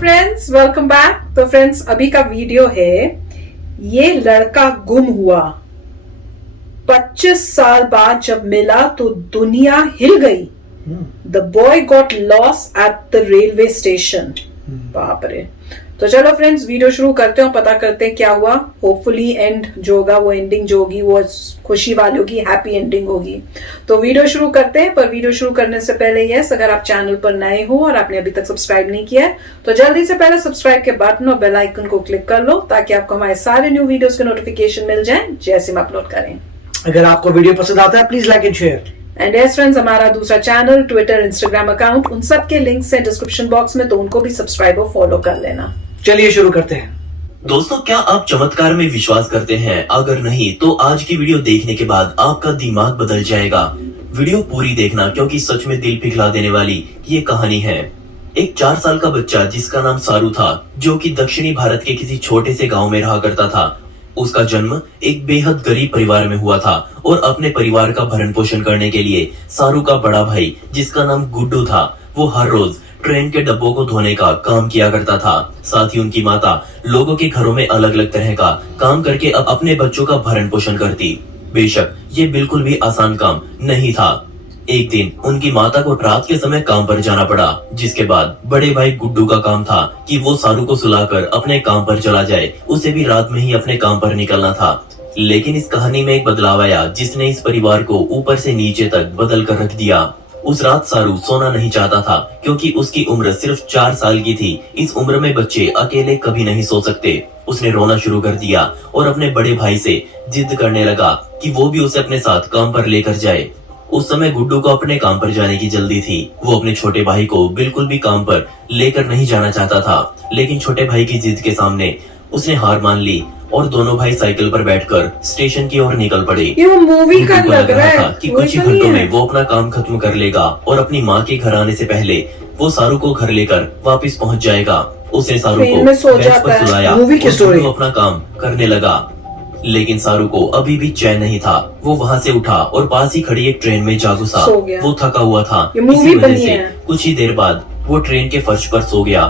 Friends, welcome back. तो friends, अभी का वीडियो है, ये लड़का गुम हुआ 25 साल बाद जब मिला तो दुनिया हिल गई। The boy got loss at the railway station. बाप रे। तो चलो फ्रेंड्स, वीडियो शुरू करते हैं, पता करते हैं क्या हुआ। होपफुली एंड जो होगा, वो एंडिंग जो होगी वो खुशी वाली होगी, हैप्पी एंडिंग होगी। तो वीडियो शुरू करते हैं, पर वीडियो शुरू करने से पहले यस, अगर आप चैनल पर नए हो और आपने अभी तक सब्सक्राइब नहीं किया है तो जल्दी से पहले सब्सक्राइब के बटन और बेल आइकन को क्लिक कर लो, ताकि आपको हमारे सारे न्यू वीडियोस के नोटिफिकेशन मिल जाए जैसे हम अपलोड करें। अगर आपको वीडियो पसंद आता है please like and share. And yes friends, हमारा दूसरा चैनल, ट्विटर, इंस्टाग्राम अकाउंट, उन सब के लिंक्स हैं डिस्क्रिप्शन बॉक्स में, तो उनको भी सब्सक्राइब और फॉलो कर लेना। चलिए शुरू करते हैं। दोस्तों, क्या आप चमत्कार में विश्वास करते हैं? अगर नहीं तो आज की वीडियो देखने के बाद आपका दिमाग बदल जाएगा। वीडियो पूरी देखना, क्योंकि सच में दिल पिघला देने वाली ये कहानी है। एक 4 साल का बच्चा जिसका नाम सारू था, जो कि दक्षिणी भारत के किसी छोटे से गांव में रहा करता था। उसका जन्म एक बेहद गरीब परिवार में हुआ था और अपने परिवार का भरण पोषण करने के लिए सारू का बड़ा भाई, जिसका नाम गुड्डू था, वो हर रोज ट्रेन के डब्बों को धोने का काम किया करता था। साथ ही उनकी माता लोगों के घरों में अलग अलग तरह का काम करके अपने बच्चों का भरण पोषण करती। बेशक ये बिल्कुल भी आसान काम नहीं था। एक दिन उनकी माता को रात के समय काम पर जाना पड़ा, जिसके बाद बड़े भाई गुड्डू का काम था कि वो सारू को सुलाकर अपने काम पर चला जाए। उसे भी रात में ही अपने काम पर निकलना था। लेकिन इस कहानी में एक बदलाव आया, जिसने इस परिवार को ऊपर से नीचे तक बदल कर रख दिया। उस रात सारू सोना नहीं चाहता था, क्योंकि उसकी उम्र सिर्फ 4 साल की थी। इस उम्र में बच्चे अकेले कभी नहीं सो सकते। उसने रोना शुरू कर दिया और अपने बड़े भाई से जिद करने लगा कि वो भी उसे अपने साथ काम पर लेकर जाए। उस समय गुड्डू को अपने काम पर जाने की जल्दी थी। वो अपने छोटे भाई को बिल्कुल भी काम पर लेकर नहीं जाना चाहता था, लेकिन छोटे भाई की जिद के सामने उसने हार मान ली और दोनों भाई साइकिल पर बैठकर स्टेशन की ओर निकल पड़े। ये वो मूवी का लग रहा था कि कुछ ही घंटों में वो अपना काम खत्म कर लेगा और अपनी माँ के घर आने से पहले वो सारू को घर लेकर वापस पहुँच जाएगा। उसने सारू को बेंच पर सुलाया और अपना काम करने लगा। लेकिन सारू को अभी भी चैन नहीं था। वो वहाँ से उठा और पास ही खड़ी एक ट्रेन में जा घुसा। वो थका हुआ था, इसी वजह से कुछ ही देर बाद वो ट्रेन के फर्श पर सो गया।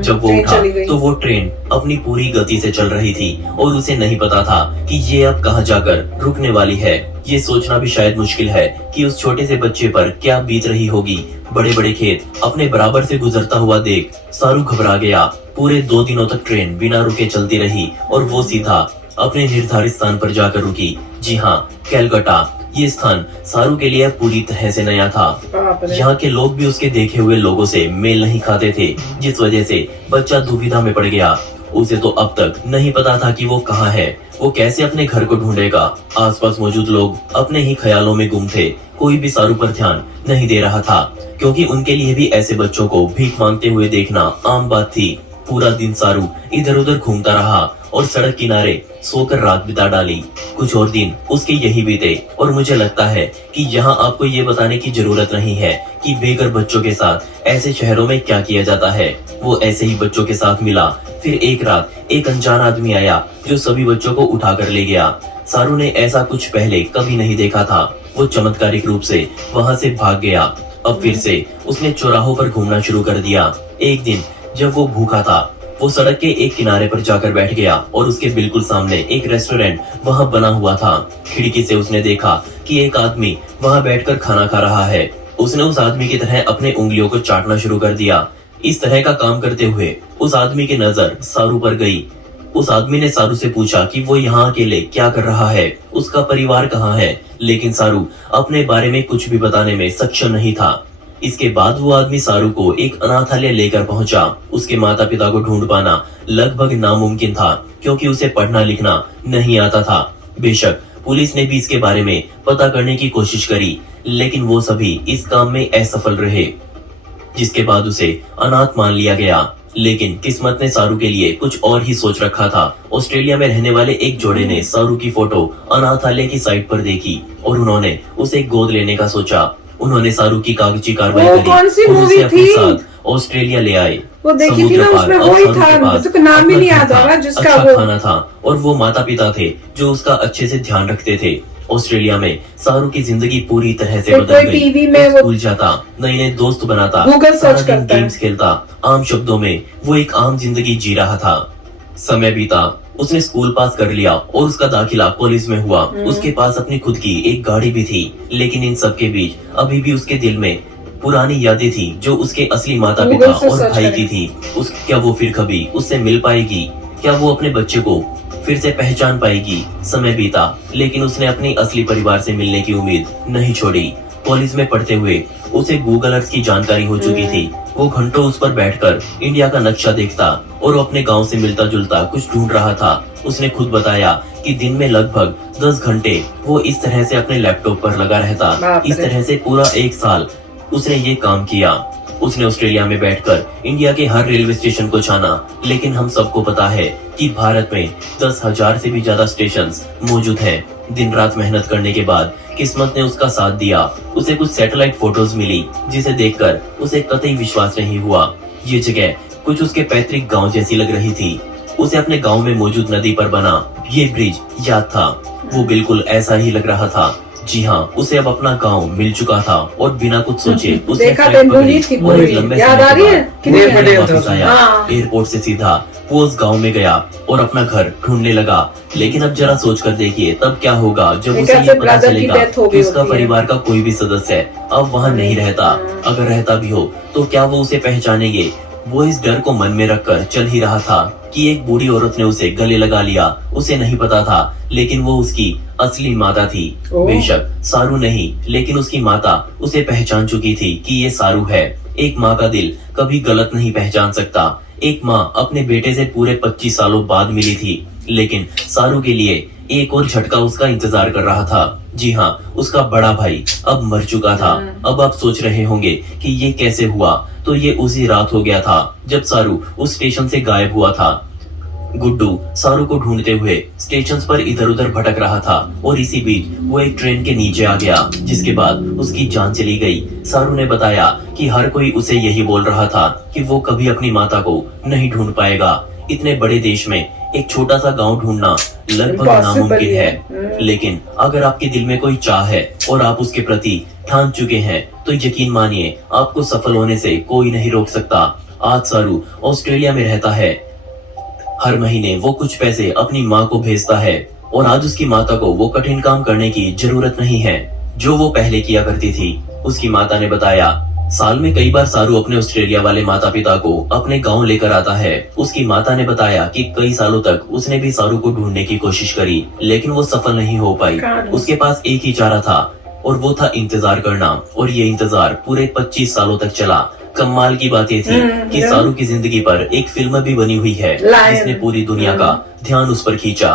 जब वो उठा तो वो ट्रेन अपनी पूरी गति से चल रही थी और उसे नहीं पता था कि ये अब कहाँ जाकर रुकने वाली है। ये सोचना भी शायद मुश्किल है कि उस छोटे से बच्चे पर क्या बीत रही होगी। बड़े बड़े खेत अपने बराबर से गुजरता हुआ देख सारू घबरा गया। पूरे 2 दिनों तक ट्रेन बिना रुके चलती रही और वो सीधा अपने निर्धारित स्थान पर जाकर रुकी। जी हाँ, कैलकाटा। ये स्थान सारू के लिए पूरी तरह से नया था। यहाँ के लोग भी उसके देखे हुए लोगों से मेल नहीं खाते थे, जिस वजह से बच्चा दुविधा में पड़ गया। उसे तो अब तक नहीं पता था कि वो कहाँ है। वो कैसे अपने घर को ढूंढेगा। आसपास मौजूद लोग अपने ही ख्यालों में गुम थे। कोई भी सारू पर ध्यान नहीं दे रहा था, क्योंकि उनके लिए भी ऐसे बच्चों को भीख मांगते हुए देखना आम बात थी। पूरा दिन सारू इधर उधर घूमता रहा और सड़क किनारे सोकर रात बिता डाली। कुछ और दिन उसके यही बीते और मुझे लगता है कि यहाँ आपको ये बताने की जरूरत नहीं है कि बेघर बच्चों के साथ ऐसे शहरों में क्या किया जाता है। वो ऐसे ही बच्चों के साथ मिला। फिर एक रात एक अनजान आदमी आया जो सभी बच्चों को उठा कर ले गया। सारू ने ऐसा कुछ पहले कभी नहीं देखा था। वो चमत्कारिक रूप से वहाँ से भाग गया। अब फिर से उसने चौराहों पर घूमना शुरू कर दिया। एक दिन जब वो भूखा था, वो सड़क के एक किनारे पर जाकर बैठ गया और उसके बिल्कुल सामने एक रेस्टोरेंट वहाँ बना हुआ था। खिड़की से उसने देखा कि एक आदमी वहाँ बैठकर खाना खा रहा है। उसने उस आदमी की तरह अपने उंगलियों को चाटना शुरू कर दिया। इस तरह का काम करते हुए उस आदमी की नजर सारू पर गई। उस आदमी ने सारू से पूछा कि वो यहाँ अकेले क्या कर रहा है, उसका परिवार कहाँ है। लेकिन सारू अपने बारे में कुछ भी बताने में सक्षम नहीं था। इसके बाद वो आदमी सारू को एक अनाथालय लेकर पहुंचा। उसके माता पिता को ढूंढ पाना लगभग नामुमकिन था, क्योंकि उसे पढ़ना लिखना नहीं आता था। बेशक पुलिस ने भी इसके बारे में पता करने की कोशिश करी, लेकिन वो सभी इस काम में असफल रहे, जिसके बाद उसे अनाथ मान लिया गया। लेकिन किस्मत ने सारू के लिए कुछ और ही सोच रखा था। ऑस्ट्रेलिया में रहने वाले एक जोड़े ने सारू की फोटो अनाथालय की साइट पर देखी और उन्होंने उसे गोद लेने का सोचा। उन्होंने सारू की कागजी कार्रवाई करी और उसे अपने साथ ऑस्ट्रेलिया ले आए। वो देखी थी ना, उसमें वही था, मुझे नाम ही नहीं याद आ रहा, जिसका अच्छा खाना था और वो माता पिता थे जो उसका अच्छे से ध्यान रखते थे। ऑस्ट्रेलिया में शाहरुख की जिंदगी पूरी तरह से फिर बदल कोई गई। टीवी में वो वो स्कूल जाता, नए नए दोस्त बनाता, गूगल सारा सर्च दिन करता है। गेम्स खेलता। आम शब्दों में वो एक आम जिंदगी जी रहा था। समय बीता, उसने स्कूल पास कर लिया और उसका दाखिला कॉलेज में हुआ। उसके पास अपनी खुद की एक गाड़ी भी थी, लेकिन इन सब के बीच अभी भी उसके दिल में पुरानी यादें थी जो उसके असली माता पिता गूगल से और सर्च भाई करें। की थी। क्या वो फिर कभी उससे मिल पाएगी? क्या वो अपने बच्चे को फिर से पहचान पाएगी? समय बीता, लेकिन उसने अपनी असली परिवार से मिलने की उम्मीद नहीं छोड़ी। कॉलेज में पढ़ते हुए उसे गूगल अर्थ की जानकारी हो चुकी थी। वो घंटों उस पर बैठकर इंडिया का नक्शा देखता और वो अपने गांव से मिलता जुलता कुछ ढूंढ रहा था। उसने खुद बताया कि दिन में लगभग 10 घंटे वो इस तरह से अपने लैपटॉप पर लगा रहता। बाप इस रे। तरह से पूरा 1 साल उसने ये काम किया। उसने ऑस्ट्रेलिया में बैठकर इंडिया के हर रेलवे स्टेशन को छाना, लेकिन हम सबको पता है कि भारत में 10,000 से भी ज्यादा स्टेशन मौजूद हैं। दिन रात मेहनत करने के बाद किस्मत ने उसका साथ दिया। उसे कुछ सैटेलाइट फोटोज मिली जिसे देखकर उसे कतई विश्वास नहीं हुआ। ये जगह कुछ उसके पैतृक गांव जैसी लग रही थी। उसे अपने गांव में मौजूद नदी पर बना ये ब्रिज याद था। वो बिल्कुल ऐसा ही लग रहा था। जी हाँ, उसे अब अपना गांव मिल चुका था और बिना कुछ सोचे उसने देखा फ्लाइट था, मूवी पकड़ी थी और एक पूरी। लंबे याद समय आ के रही है? बाद कितनी वो याद आ रही है? वापस आया। हाँ। एयरपोर्ट से सीधा वो उस गांव में गया और अपना घर ढूंढने लगा। लेकिन अब जरा सोच कर देखिए तब क्या होगा जब एक उसे ऐसे ये पता brother की चलेगा death हो कि गई उसका होती है। परिवार का कोई भी सदस्य अब वहाँ नहीं रहता। अगर रहता भी हो तो क्या वो उसे पहचानेंगे? वो इस डर को मन में रखकर चल ही रहा था कि एक बूढ़ी औरत ने उसे गले लगा लिया। उसे नहीं पता था, लेकिन वो उसकी असली माता थी। ओह। बेशक सारू नहीं, लेकिन उसकी माता उसे पहचान चुकी थी कि ये सारू है। एक माँ का दिल कभी गलत नहीं पहचान सकता। एक माँ अपने बेटे से पूरे 25 सालों बाद मिली थी, लेकिन सारू के लिए एक और झटका उसका इंतजार कर रहा था। जी हाँ, उसका बड़ा भाई अब मर चुका था। अब आप सोच रहे होंगे कि ये कैसे हुआ, तो ये उसी रात हो गया था जब सारू उस स्टेशन से गायब हुआ था। गुड्डू सारू को ढूंढते हुए स्टेशन पर इधर उधर भटक रहा था और इसी बीच वो एक ट्रेन के नीचे आ गया, जिसके बाद उसकी जान चली गई। सारू ने बताया कि हर कोई उसे यही बोल रहा था कि वो कभी अपनी माता को नहीं ढूंढ पाएगा। इतने बड़े देश में एक छोटा सा गांव ढूंढना लगभग Impossible नामुमकिन है। है। लेकिन अगर आपके दिल में कोई चाह है और आप उसके प्रति ठान चुके हैं तो यकीन मानिए आपको सफल होने से कोई नहीं रोक सकता। आज सारू ऑस्ट्रेलिया में रहता है। हर महीने वो कुछ पैसे अपनी माँ को भेजता है और आज उसकी माता को वो कठिन काम करने की जरूरत नहीं है जो वो पहले किया करती थी। उसकी माता ने बताया साल में कई बार सारू अपने ऑस्ट्रेलिया वाले माता पिता को अपने गांव लेकर आता है। उसकी माता ने बताया कि कई सालों तक उसने भी सारू को ढूंढने की कोशिश करी, लेकिन वो सफल नहीं हो पाई। उसके पास एक ही चारा था और वो था इंतजार करना, और ये इंतजार पूरे 25 सालों तक चला। कमाल की बात ये थी कि सारू की जिंदगी पर एक फिल्म भी बनी हुई है जिसने पूरी दुनिया का ध्यान उस पर खींचा।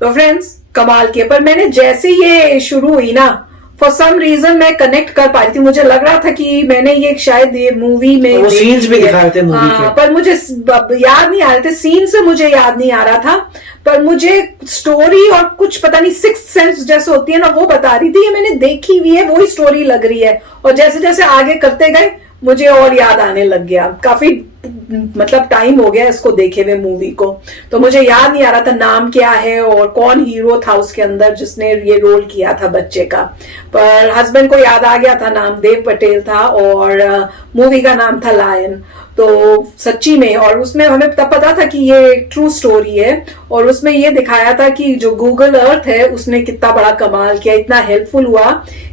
तो फ्रेंड्स, कमाल के पर मैंने जैसे ये शुरू हुई ना, फॉर सम रीजन मैं कनेक्ट कर पाई थी। मुझे लग रहा था कि मैंने ये शायद ये मूवी में वो सीन्स भी दिखा रहे थे मूवी हाँ, के। पर मुझे याद नहीं आ रहे थे सीन से, मुझे याद नहीं आ रहा था, पर मुझे स्टोरी और कुछ पता नहीं सिक्स्थ सेंस जैसे होती है ना, वो बता रही थी। ये मैंने देखी हुई है, वही स्टोरी लग रही है, और जैसे जैसे आगे करते गए मुझे और याद आने लग गया। काफी मतलब टाइम हो गया इसको देखे हुए मूवी को, तो मुझे याद नहीं आ रहा था नाम क्या है और कौन हीरो था उसके अंदर जिसने ये रोल किया था बच्चे का। पर हस्बैंड को याद आ गया था, नाम देव पटेल था, और मूवी का नाम था लायन। तो सच्ची में, और उसमें हमें तब पता था कि ये एक ट्रू स्टोरी है, और उसमें ये दिखाया था कि जो गूगल अर्थ है उसने कितना बड़ा कमाल किया, इतना हेल्पफुल हुआ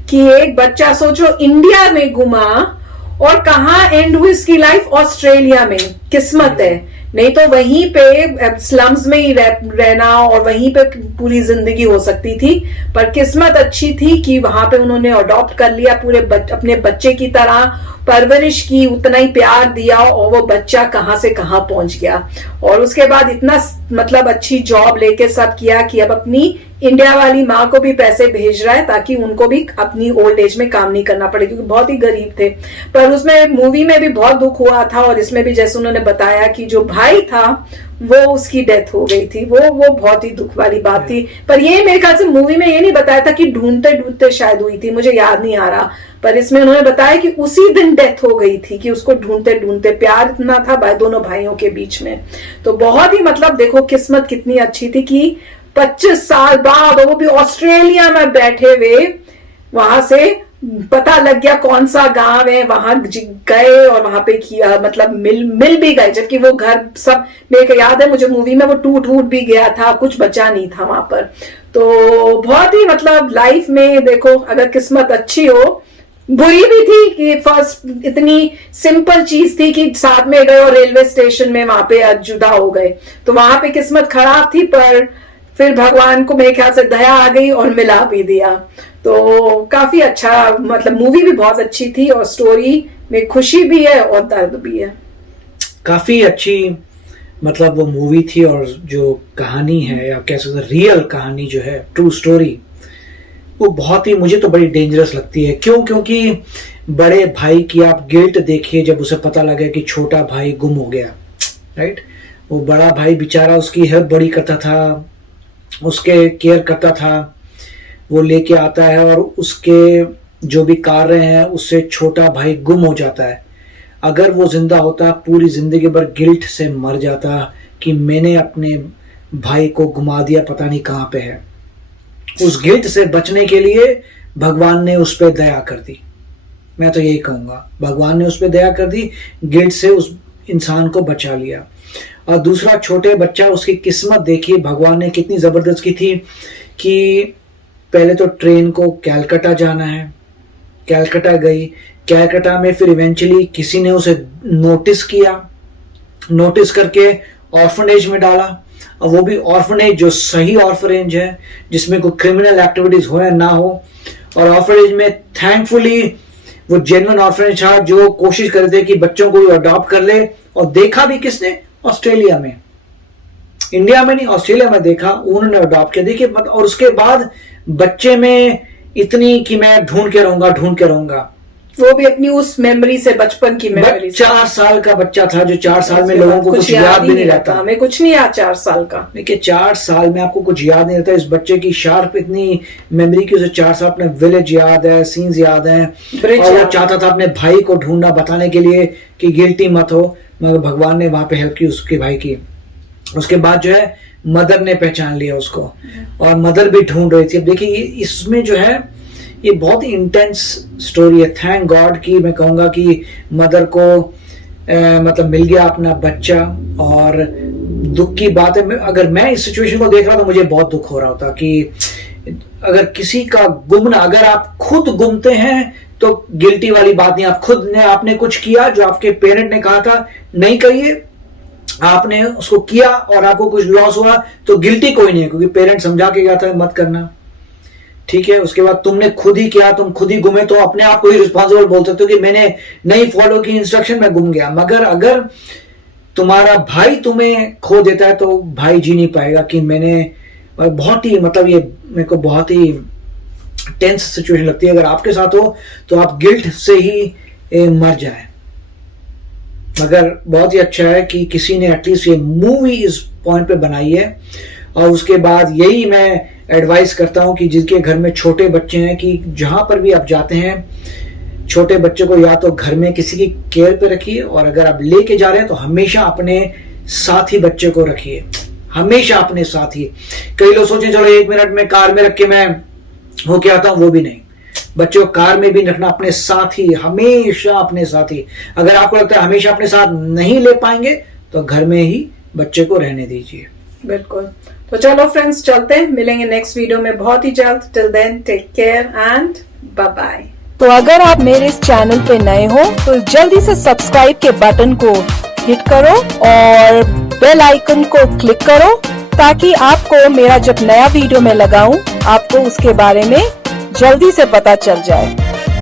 कि एक बच्चा सोचो इंडिया में घुमा और कहाँ एंड हुई इसकी लाइफ, ऑस्ट्रेलिया में। किस्मत है, नहीं तो वहीं पे स्लम्स में ही रहना और वहीं पे पूरी जिंदगी हो सकती थी। पर किस्मत अच्छी थी कि वहां पे उन्होंने अडॉप्ट कर लिया, पूरे अपने बच्चे की तरह परवरिश की, उतना ही प्यार दिया, और वो बच्चा कहां से कहां पहुंच गया। और उसके बाद इतना मतलब अच्छी जॉब लेके सब किया कि अब अपनी इंडिया वाली माँ को भी पैसे भेज रहा है ताकि उनको भी अपनी ओल्ड एज में काम नहीं करना पड़े, क्योंकि बहुत ही गरीब थे। पर उसमें मूवी में भी बहुत दुख हुआ था, और इसमें भी जैसे उन्होंने बताया कि जो भाई था वो उसकी डेथ हो गई थी। वो बहुत ही दुख वाली बात थी। पर ये मेरे ख्याल से मूवी में ये नहीं बताया था कि ढूंढते ढूंढते शायद हुई थी, मुझे याद नहीं आ रहा, पर इसमें उन्होंने बताया कि उसी दिन डेथ हो गई थी, कि उसको ढूंढते ढूंढते प्यार इतना था दोनों भाइयों के बीच में। तो बहुत ही मतलब देखो किस्मत कितनी अच्छी थी कि 25 साल बाद, और वो भी ऑस्ट्रेलिया में बैठे हुए, वहां से पता लग गया कौन सा गांव है, वहां गए और वहां पे किया, मतलब मिल भी गए, जबकि वो घर सब, मेरे को याद है मुझे मूवी में वो टूट भी गया था, कुछ बचा नहीं था वहां पर। तो बहुत ही मतलब लाइफ में देखो, अगर किस्मत अच्छी हो, बुरी भी थी कि फर्स्ट इतनी सिंपल चीज थी कि साथ में गए और रेलवे स्टेशन में वहां पे जुदा हो गए, तो वहां पे किस्मत खराब थी, पर फिर भगवान को मेरे ख्याल से दया आ गई और मिला भी दिया। तो काफी अच्छा, मतलब मूवी भी बहुत अच्छी थी और स्टोरी में खुशी भी है और दर्द भी है। काफी अच्छी मतलब वो मूवी थी, और जो कहानी है या कह सकते रियल कहानी जो है, ट्रू स्टोरी, वो बहुत ही मुझे तो बड़ी डेंजरस लगती है। क्यों? क्योंकि बड़े भाई की आप गिल्ट देखिए जब उसे पता लगे कि छोटा भाई गुम हो गया, राइट? वो बड़ा भाई बेचारा उसकी हेल्प बड़ी करता था, उसके केयर करता था, वो लेके आता है और उसके जो भी कार्य हैं उससे छोटा भाई गुम हो जाता है। अगर वो जिंदा होता पूरी जिंदगी भर गिल्ट से मर जाता कि मैंने अपने भाई को गुमा दिया, पता नहीं कहाँ पे है। उस गिल्ट से बचने के लिए भगवान ने उस पर दया कर दी। मैं तो यही कहूंगा, भगवान ने उस पर दया कर दी, गिल्ट से उस इंसान को बचा लिया। और दूसरा छोटे बच्चा, उसकी किस्मत देखिए भगवान ने कितनी जबरदस्त की थी कि पहले तो ट्रेन को कलकत्ता जाना है, कलकत्ता गई, कलकत्ता में फिर इवेंचुअली किसी ने उसे नोटिस किया, नोटिस करके ऑर्फनेज में डाला, और वो भी ऑर्फनेज जो सही ऑर्फनेज है, जिसमें कोई क्रिमिनल एक्टिविटीज हो या ना हो। और ऑर्फनेज में थैंकफुली वो जेन्युइन ऑर्फनेज था जो कोशिश करते कि बच्चों को अडॉप्ट कर ले। और देखा भी किसने? ऑस्ट्रेलिया में, इंडिया में नहीं, ऑस्ट्रेलिया में देखा, उन्होंने अडॉप्ट किया। देखिए, और उसके बाद बच्चे में इतनी कि मैं ढूंढ के रहूंगा, वो भी अपनी उस मेमोरी से, बचपन की मेमोरी। 4 साल का बच्चा था जो 4 साल में लोगों को कुछ याद भी नहीं रहता। हमें कुछ नहीं याद 4 साल का। देखिए 4 साल में आपको कुछ याद नहीं रहता। इस बच्चे की शार्प इतनी मेमोरी की, उसे 4 साल अपने विलेज याद है, सीन्स याद है, और वो चाहता था अपने भाई को ढूंढना, बताने के लिए कि गिल्टी मत हो, मगर भगवान ने वहां पे हेल्प की उसके भाई की। उसके बाद जो है मदर ने पहचान लिया उसको, और मदर भी ढूंढ रही थी। अब देखिए इसमें जो है ये बहुत ही इंटेंस स्टोरी है। थैंक गॉड कि मैं कहूंगा कि मदर को मतलब मिल गया अपना बच्चा। और दुख की बात है, अगर मैं इस सिचुएशन को देख रहा तो मुझे बहुत दुख हो रहा होता कि अगर किसी का गुमना, अगर आप खुद गुमते हैं तो गिल्टी वाली बात नहीं। आप खुद ने, आपने कुछ किया जो आपके पेरेंट ने कहा था नहीं करिए, आपने उसको किया और आपको कुछ लॉस हुआ तो गिल्टी कोई नहीं है, क्योंकि पेरेंट समझा के गया था मत करना, ठीक है। उसके बाद तुमने खुद ही किया, तुम खुद ही गुमे, तो अपने आप को ही रिस्पॉन्सिबल बोल सकते हो कि मैंने नहीं फॉलो की इंस्ट्रक्शन, में गुम गया। मगर अगर तुम्हारा भाई तुम्हें खो देता है तो भाई जी नहीं पाएगा कि मैंने, बहुत ही मतलब ये मेरे को बहुत ही टेंस सिचुएशन लगती है। अगर आपके साथ हो तो आप गिल्ट से ही मर जाए। मगर बहुत ही अच्छा है कि किसी ने एटलीस्ट ये मूवी इस पॉइंट पे बनाई है। और उसके बाद यही मैं एडवाइस करता हूं कि जिनके घर में छोटे बच्चे हैं, कि जहां पर भी आप जाते हैं छोटे बच्चे को या तो घर में किसी की केयर पे रखिए, और अगर आप लेके जा रहे हैं तो हमेशा अपने साथ ही बच्चे को रखिए, हमेशा अपने साथ ही। कई लोग सोचें चलो 1 मिनट में कार में रख के मैं हो के आता हूं, वो भी नहीं। बच्चे को कार में भी रखना अपने साथ ही, हमेशा अपने साथ ही। अगर आपको लगता है हमेशा अपने साथ नहीं ले पाएंगे तो घर में ही बच्चे को रहने दीजिए। बिल्कुल। तो चलो फ्रेंड्स, चलते हैं, मिलेंगे नेक्स्ट वीडियो में बहुत ही जल्द। Till then take care and bye bye. तो अगर आप मेरे इस चैनल पे नए हो तो जल्दी से सब्सक्राइब के बटन को हिट करो और बेल आइकन को क्लिक करो, ताकि आपको मेरा जब नया वीडियो मैं लगाऊं आपको उसके बारे में जल्दी से पता चल जाए।